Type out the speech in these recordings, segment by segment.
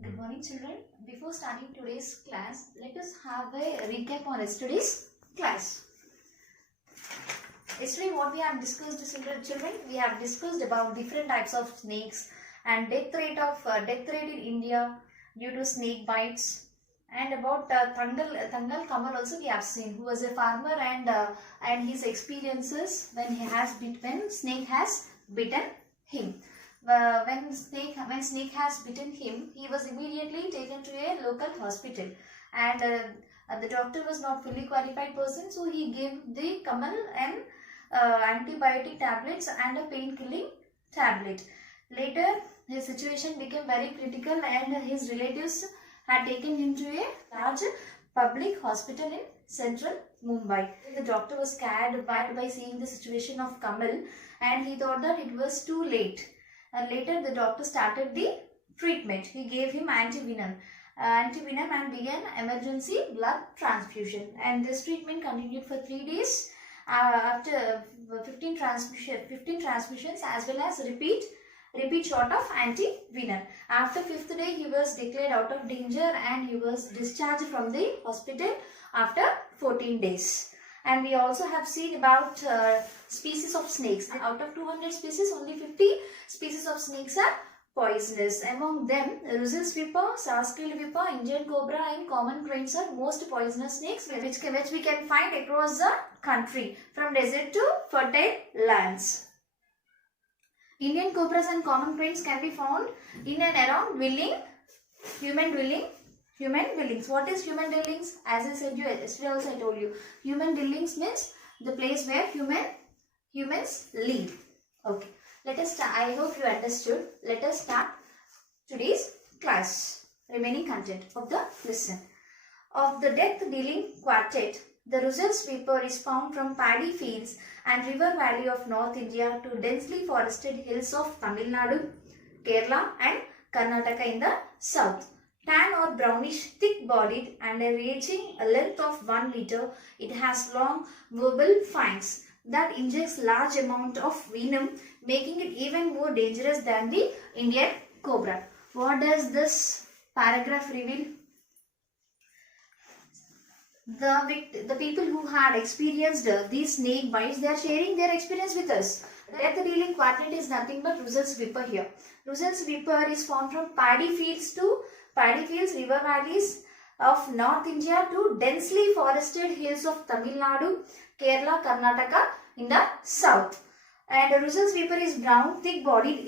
Good morning, children. Before starting today's class, let us have a recap on yesterday's class. Yesterday, what we have discussed, children, we have discussed about different types of snakes and death rate in India due to snake bites, and about Thangal Kamal also we have seen, who was a farmer, and his experiences when snake has bitten him. When snake has bitten him, he was immediately taken to a local hospital, and the doctor was not fully qualified person, so he gave the Kamal and antibiotic tablets and a pain killing tablet. Later his situation became very critical, and his relatives had taken him to a large public hospital in central Mumbai. The doctor was scared by seeing the situation of Kamal, and he thought that it was too late. And later the doctor started the treatment. He gave him antivenom and began emergency blood transfusion. And this treatment continued for 3 days. After 15 transmissions as well as repeat shot of antivenom. After 5th day, he was declared out of danger and he was discharged from the hospital after 14 days. And we also have seen about species of snakes. Out of 200 species, only 50 species of snakes are poisonous. Among them, Russell's viper, Saskil viper, Indian cobra and common cranes are most poisonous snakes which we can find across the country from desert to fertile lands. Indian cobras and common cranes can be found in and around human dwellings. What is human dwellings? As I said yesterday also I told you, human dwellings means the place where humans live. Okay, let us start. I hope you understood. Let us start today's class. Remaining content of the lesson. Of the death-dealing quartet, the Russell's viper is found from paddy fields and river valley of North India to densely forested hills of Tamil Nadu, Kerala and Karnataka in the south. Tan or brownish, thick-bodied and reaching a length of 1 meter, it has long, verbal fangs that injects large amount of venom, making it even more dangerous than the Indian cobra. What does this paragraph reveal? The people who had experienced these snake bites, they are sharing their experience with us. Death-dealing quartet is nothing but Russell's viper here. Russell's viper is found from paddy fields, river valleys of North India to densely forested hills of Tamil Nadu, Kerala, Karnataka in the south. And Russell's viper is brown, thick-bodied.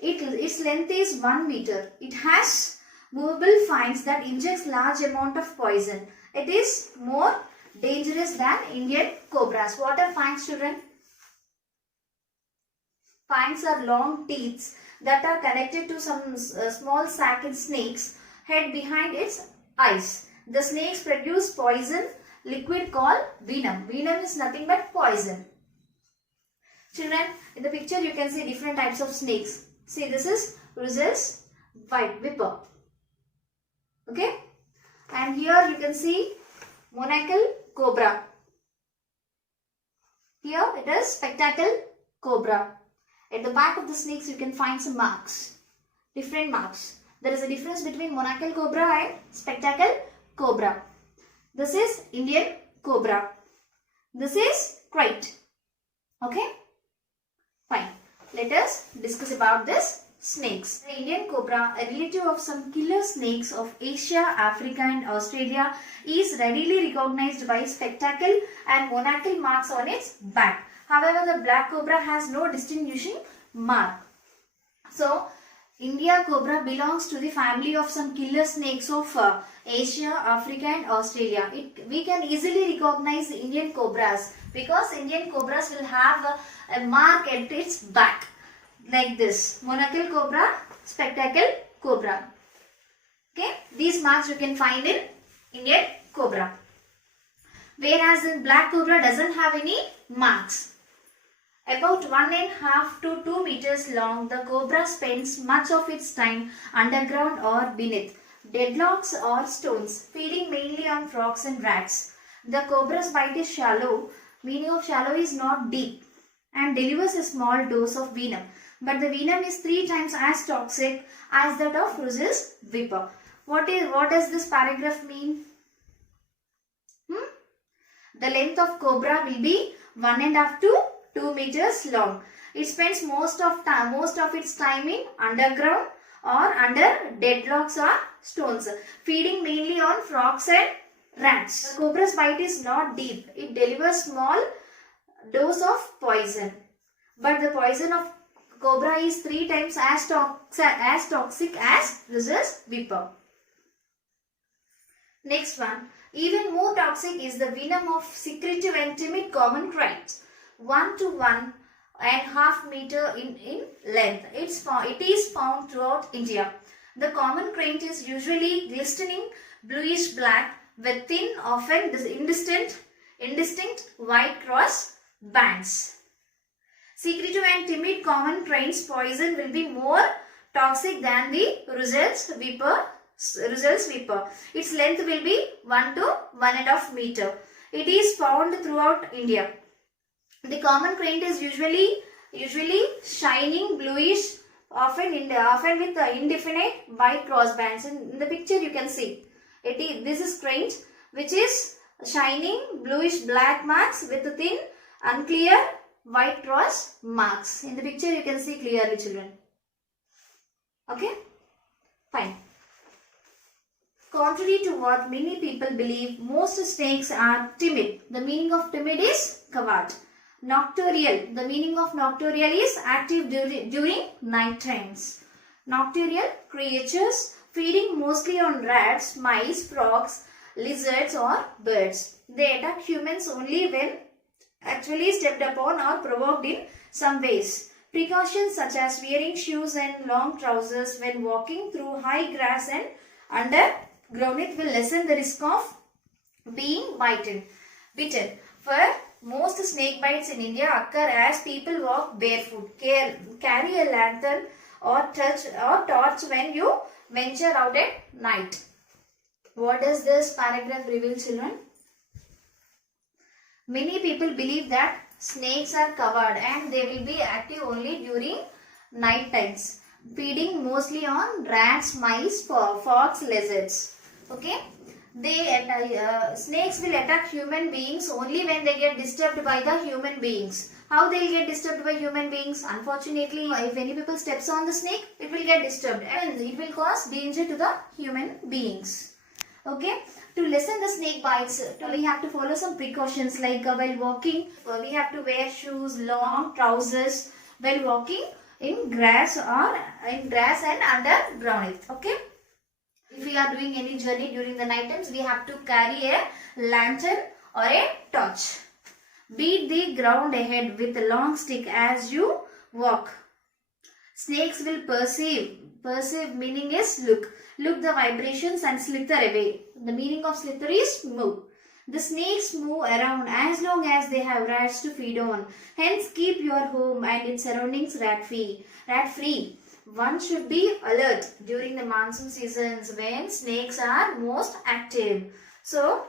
Its length is 1 meter. It has movable fangs that injects large amount of poison. It is more dangerous than Indian cobras. What are fangs, children? Fangs are long teeth that are connected to some small sac in snake's head behind its eyes. The snakes produce poison liquid called venom. Venom is nothing but poison. Children, in the picture you can see different types of snakes. See, this is Russell's viper. Okay, and here you can see monocle cobra. Here it is spectacle cobra. At the back of the snakes you can find some marks, different marks. There is a difference between monocle cobra and spectacle cobra. This is Indian cobra. This is krait. Okay, fine. Let us discuss about this snakes. The Indian cobra, a relative of some killer snakes of Asia, Africa and Australia, is readily recognized by spectacle and monocle marks on its back. However, the black cobra has no distinguishing mark. So, India cobra belongs to the family of some killer snakes of Asia, Africa and Australia. We can easily recognize the Indian cobras because Indian cobras will have a mark at its back. Like this, monocle cobra, spectacle cobra. Okay, these marks you can find in Indian cobra. Whereas in black cobra doesn't have any marks. About 1.5 to 2 meters long, the cobra spends much of its time underground or beneath deadlocks or stones, feeding mainly on frogs and rats. The cobra's bite is shallow. Meaning of shallow is not deep, and delivers a small dose of venom. but the venom is 3 times as toxic as that of Russell's viper. What does this paragraph mean? The length of cobra will be 1.5 to 2 meters long. It spends most of its time in underground or under deadlocks or stones, feeding mainly on frogs and rats. The cobra's bite is not deep. It delivers small dose of poison, but the poison of cobra is 3 times as toxic as Russell's viper. Next one. Even more toxic is the venom of secretive and timid common crane, 1 to 1.5 meter in length. It is found throughout India. The common crane is usually glistening bluish black with thin, often indistinct white cross bands. Secretive and timid common crane's poison will be more toxic than the Russell's viper. Its length will be 1 to 1.5 meter. It is found throughout India. The common crane is usually shining bluish, often with indefinite white cross bands. In the picture you can see this is crane which is shining bluish black marks with thin unclear white cross marks. In the picture you can see clearly, children. Okay, fine. Contrary to what many people believe, most snakes are timid. The meaning of timid is coward. Nocturnal. The meaning of nocturnal is active during night times. Nocturnal creatures feeding mostly on rats, mice, frogs, lizards or birds. They attack humans only when actually stepped upon or provoked in some ways. Precautions such as wearing shoes and long trousers when walking through high grass and underground will lessen the risk of being bitten. For most snake bites in India occur as people walk barefoot, carry a lantern or torch when you venture out at night. What does this paragraph reveal, children? Many people believe that snakes are coward and they will be active only during night times, feeding mostly on rats, mice, frogs, lizards. Okay, snakes will attack human beings only when they get disturbed by the human beings. How they will get disturbed by human beings? Unfortunately, if any people steps on the snake, it will get disturbed and it will cause danger to the human beings. Okay, to lessen the snake bites, we have to follow some precautions like while walking, we have to wear shoes, long trousers while walking in grass and underground. Okay. If we are doing any journey during the night times, we have to carry a lantern or a torch. Beat the ground ahead with a long stick as you walk. Snakes will perceive. Perceive meaning is look. Look the vibrations and slither away. The meaning of slither is move. The snakes move around as long as they have rats to feed on. Hence keep your home and its surroundings rat free. One should be alert during the monsoon seasons when snakes are most active. So,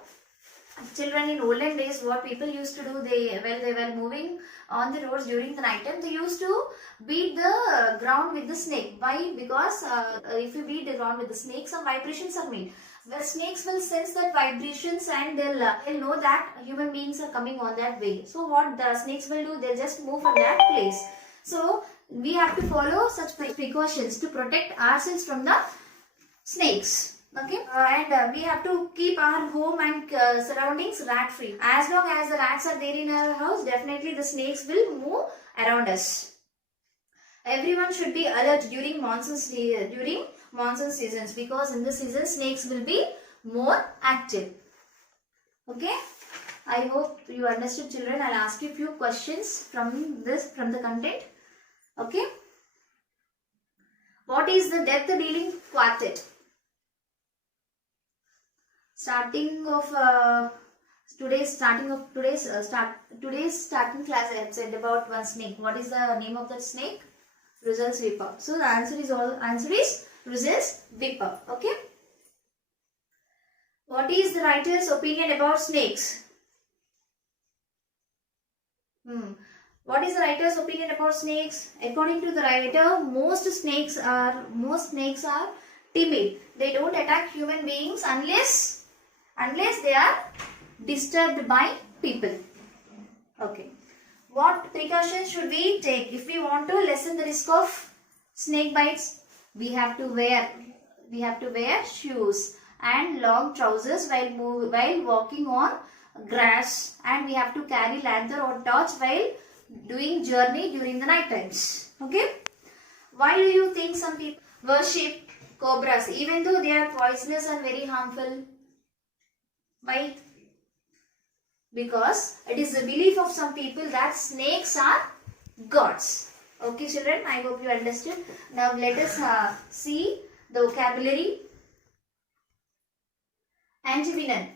children, in olden days, what people used to do, they were moving on the roads during the night time, they used to beat the ground with the snake. Why? Because if you beat the ground with the snake, some vibrations are made. The snakes will sense that vibrations and they'll know that human beings are coming on that way. So what the snakes will do, they'll just move from that place. So we have to follow such precautions to protect ourselves from the snakes. Okay, and we have to keep our home and surroundings rat free. As long as the rats are there in our house, definitely the snakes will move around us. Everyone should be alert during monsoon seasons, because in this season snakes will be more active. Okay, I hope you understood, children. I'll ask you a few questions from the content. Okay, what is the death dealing quartet? Today's starting class, I have said about one snake. What is the name of that snake? Russell's viper. So the answer is Russell's viper. Okay. What is the writer's opinion about snakes? What is the writer's opinion about snakes? According to the writer, most snakes are timid. They don't attack human beings unless they are disturbed by people. Okay. What precautions should we take if we want to lessen the risk of snake bites? We have to wear shoes and long trousers while walking on grass, and we have to carry lantern or torch while doing journey during the night times. Okay. Why do you think some people worship cobras even though they are poisonous and very harmful? Why? Because it is the belief of some people that snakes are gods. Okay children, I hope you understood. Now let us see the vocabulary. Antivenom,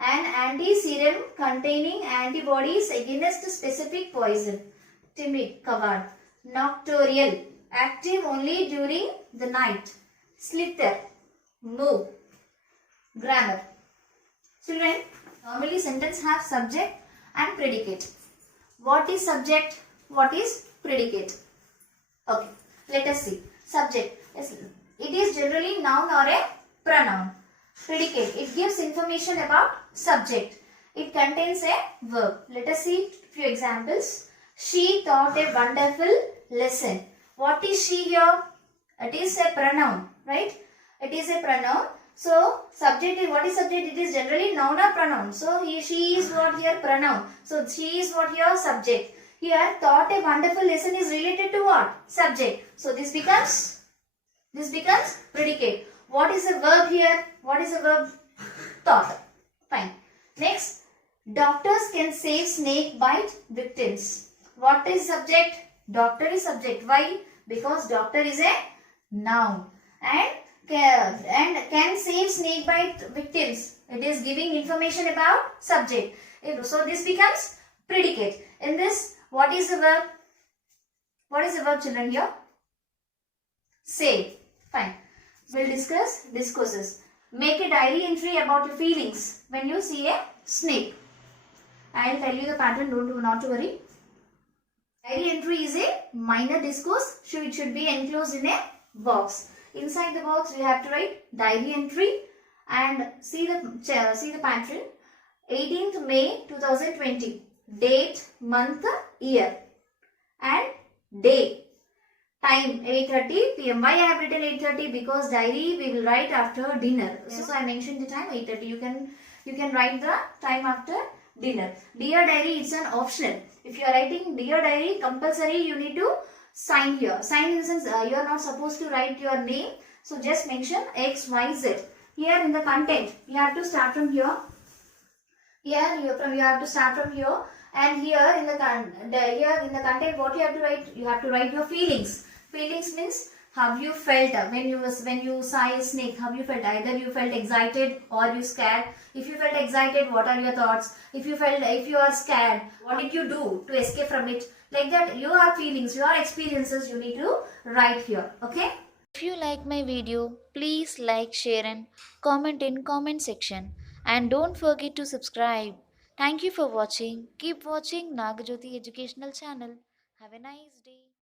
an anti-serum containing antibodies against a specific poison. Timid, coward. Nocturnal, active only during the night. Slither, move. Grammar. Children, normally sentence have subject and predicate. What is subject? What is predicate? Okay, let us see. Subject. Yes, it is generally noun or a pronoun. Predicate. It gives information about subject. It contains a verb. Let us see few examples. She taught a wonderful lesson. What is she here? It is a pronoun, right? It is a pronoun. So, subject is, what is subject? It is generally noun or pronoun. So, she is what here? Pronoun. So, she is what here? Subject. Here, taught a wonderful lesson is related to what? Subject. So, this becomes predicate. What is the verb here? What is the verb? Taught. Fine. Next, doctors can save snake bite victims. What is subject? Doctor is subject. Why? Because doctor is a noun. And can save snake bite victims. It is giving information about subject. So this becomes predicate. In this, what is the verb? What is the verb, children, here? Save. Fine. We'll discuss discourses. Make a diary entry about your feelings when you see a snake. I'll tell you the pattern, not to worry. Diary entry is a minor discourse. It should be enclosed in a box. Inside the box, we have to write diary entry and see the pattern. 18th May 2020. Date, month, year and day. Time 8:30 p.m. Why I have written 8:30? Because diary we will write after dinner. Yeah. So I mentioned the time 8:30. You can write the time after dinner. Dear diary, it's an optional. If you are writing dear diary, compulsory you need to sign here. Sign in the sense you are not supposed to write your name. So just mention X, Y, Z. Here in the content, you have to start from here. You have to start from here. And here in the content, what you have to write? You have to write your feelings. Feelings means how you felt when you saw a snake. How you felt? Either you felt excited or you scared. If you felt excited, what are your thoughts? If you are scared, what did you do to escape from it? Like that, your feelings, your experiences, you need to write here. Okay. If you like my video, please like, share and comment in comment section. And don't forget to subscribe. Thank you for watching. Keep watching Nagajyoti Educational Channel. Have a nice day.